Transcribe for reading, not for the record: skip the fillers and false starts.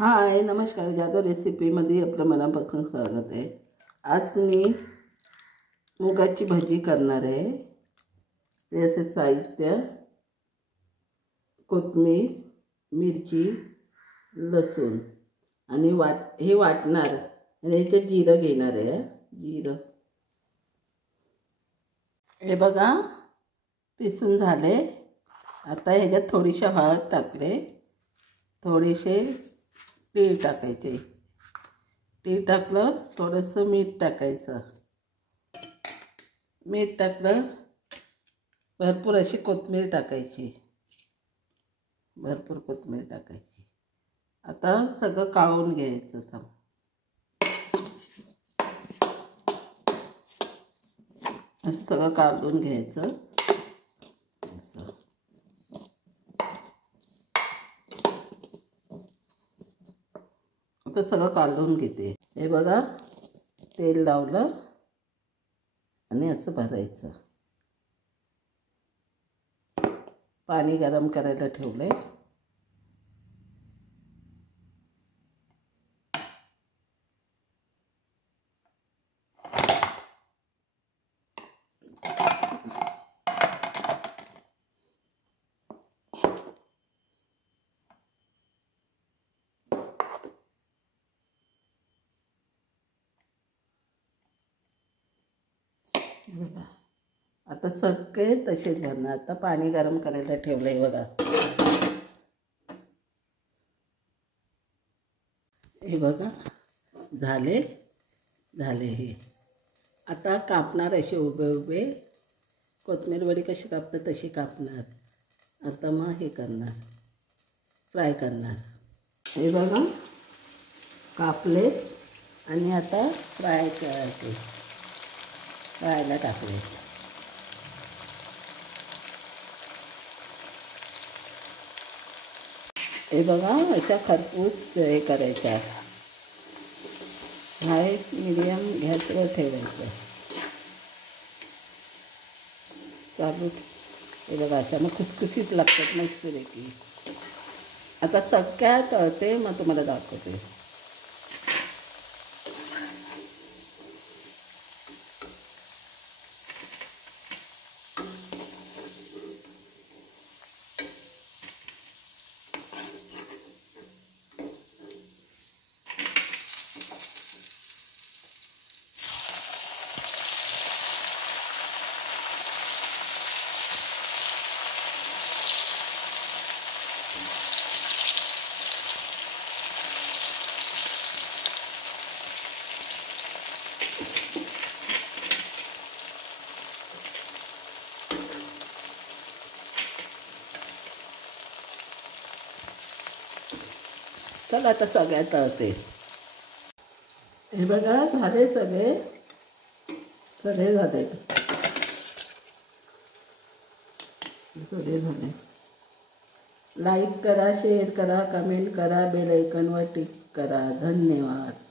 हाय नमस्कार, जादू रेसिपीमध्ये आपलं मनापासून स्वागत आहे। आज मी मुगाची भाजी करणार आहे। ते असे साहित्य: कोथिंबीर, मिरची, लसूण आणि हे वाटणार आणि याच्यात जिरं घेणार आहे। जिरं हे बघा पिसून झाले। आता ह्याच्यात थोडीशी हळद टाकले, थोडेसे तीळ टाकायचे, तीळ टाकलं, थोडंसं मीठ टाकायचं, मीठ टाकलं, भरपूर अशी कोथिंबीर टाकायची, भरपूर कोथिंबीर टाकायची। आता सगळं काढून घ्यायचं। असं सगळं काढून घ्यायचं। आता सगळं काढून घेते। हे बघा तेल लावलं आणि असं भरायचं। पाणी गरम करायला ठेवलंय। आता सगळे तसेच भरणार। आता पाणी गरम करायला ठेवलंय बघा। हे बघा झाले हे। आता कापणार असे उभे उभे। कोथिंबीर वडी कशी कापतात तशी कापणार। आता मग हे करणार, फ्राय करणार। हे बघा कापले आणि आता फ्राय करायचे, फ्रायला टाकले। हे बघा अशा खरपूस हे करायच्या। हाय मीडियम गॅसवर ठेवायचं, चालू। हे बघा अशा मग खुसखुशीत लागतात मस्तपैकी। आता सगळ्या तळते, मग तुम्हाला दाखवते। चला आता सगळ्या तळते। हे बघा झाले सगळे झाले, सगळे झाले। लाईक करा, शेअर करा, कमेंट करा, बेल आयकॉनवर टिक करा। धन्यवाद।